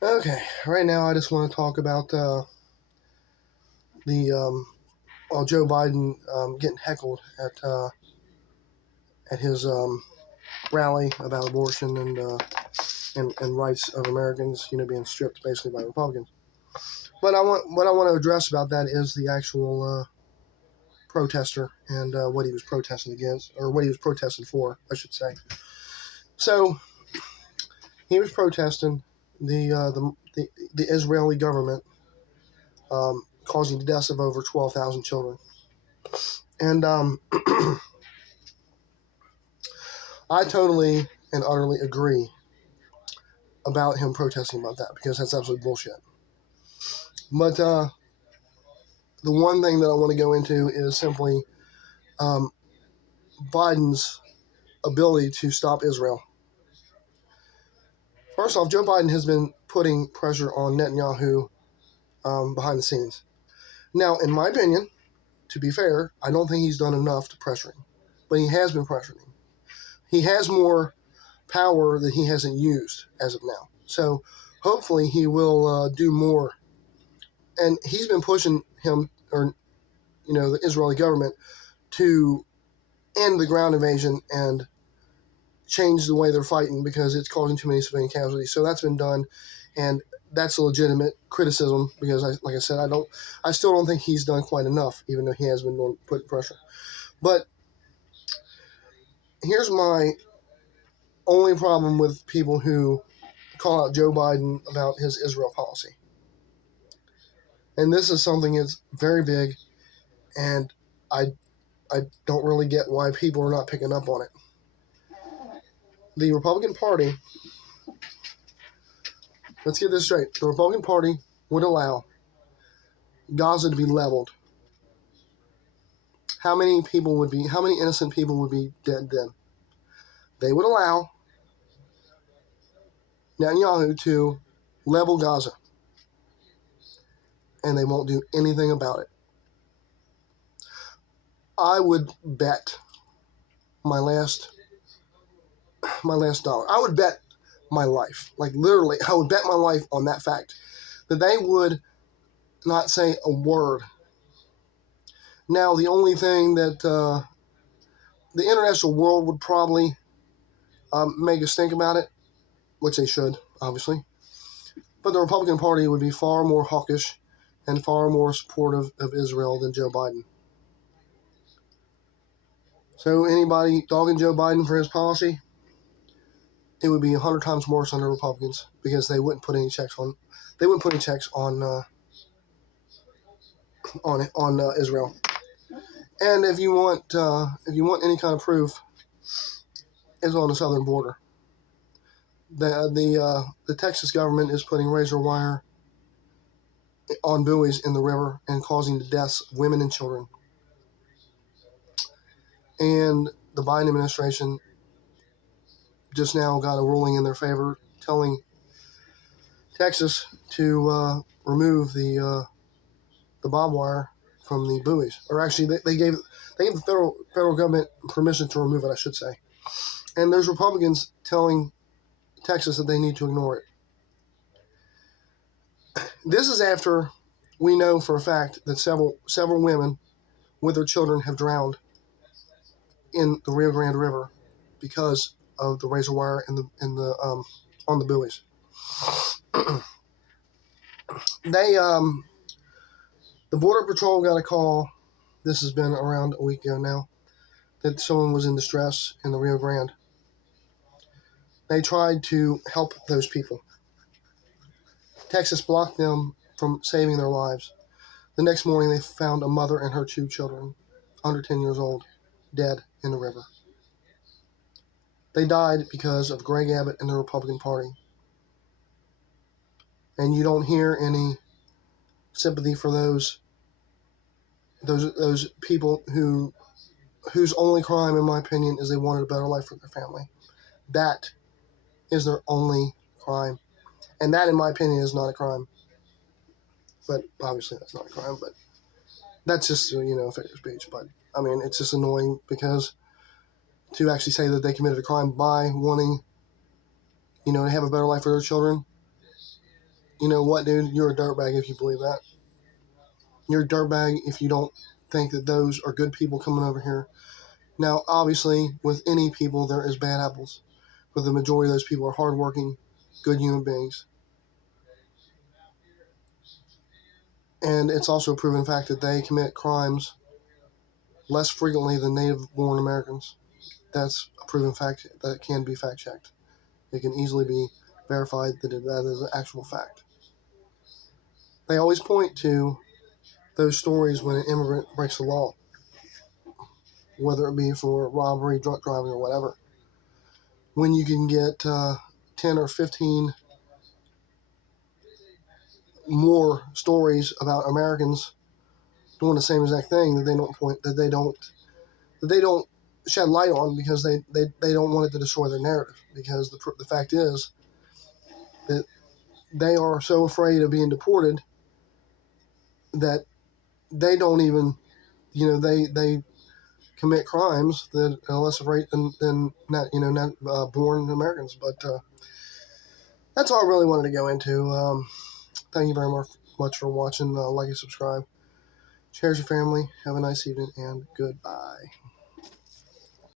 Okay, right now I just want to talk about the Joe Biden getting heckled at his rally about abortion and rights of Americans, being stripped basically by Republicans. But what I want to address about that is the actual protester and what he was protesting against, or what he was protesting for, I should say. So he was protesting the Israeli government causing the deaths of over 12,000 children. And I totally and utterly agree about him protesting about that because that's absolute bullshit. But the one thing that I want to go into is simply um, Biden's ability to stop Israel. First off, Joe Biden has been putting pressure on Netanyahu behind the scenes. Now, in my opinion, to be fair, I don't think he's done enough to pressure him, but he has been pressuring him. He has more power that he hasn't used as of now. So hopefully he will do more. And he's been pushing him, or the Israeli government, to end the ground invasion and change the way they're fighting because it's causing too many civilian casualties. So that's been done, and that's a legitimate criticism because, like I said, I still don't think he's done quite enough, even though he has been putting pressure. But here's my only problem with people who call out Joe Biden about his Israel policy. And this is something that's very big, and I I don't really get why people are not picking up on it. The Republican Party, let's get this straight, the Republican Party would allow Gaza to be leveled. How many innocent people would be dead then? They would allow Netanyahu to level Gaza, and they won't do anything about it. I would bet my last dollar. I would bet my life, like literally, I would bet my life on that fact that they would not say a word. Now, the only thing that the international world would probably make us think about it, which they should, obviously, but the Republican Party would be far more hawkish and far more supportive of Israel than Joe Biden. So anybody dogging Joe Biden for his policy, it would be 100 times worse under Republicans because they wouldn't put any checks on. They wouldn't put any checks on Israel. And if you want any kind of proof, it's on the southern border. The Texas government is putting razor wire on buoys in the river and causing the deaths of women and children. And the Biden administration just now got a ruling in their favor telling Texas to remove the barbed wire from the buoys. Or actually, they gave the federal government permission to remove it, I should say. And there's Republicans telling Texas that they need to ignore it. This is after we know for a fact that several women with their children have drowned in the Rio Grande River because of the razor wire on the buoys. The Border Patrol got a call. This has been around a week ago now, that someone was in distress in the Rio Grande. They tried to help those people. Texas blocked them from saving their lives. The next morning, they found a mother and her 2 children, under 10 years old, dead in the river. They died because of Greg Abbott and the Republican Party. And you don't hear any sympathy for those people whose only crime, in my opinion, is they wanted a better life for their family. That is their only crime. And that, in my opinion, is not a crime. But obviously that's not a crime, but that's just, figure of speech. But, I mean, it's just annoying because to actually say that they committed a crime by wanting, to have a better life for their children, You know what, dude? You're a dirtbag if you believe that. You're a dirtbag if you don't think that those are good people coming over here. Now, obviously, with any people, there is bad apples. But the majority of those people are hardworking, good human beings. And it's also a proven fact that they commit crimes less frequently than native-born Americans. That's a proven fact that can be fact-checked. It can easily be verified that that is an actual fact. They always point to those stories when an immigrant breaks the law, whether it be for robbery, drunk driving, or whatever. When you can get 10 or 15 more stories about Americans doing the same exact thing that they don't shed light on because they don't want it to destroy their narrative, because the fact is that they are so afraid of being deported that they don't even, they commit crimes that are less rate than not born Americans. But that's all I really wanted to go into. Thank you very much for watching. Like and subscribe. Cherish your family. Have a nice evening, and goodbye.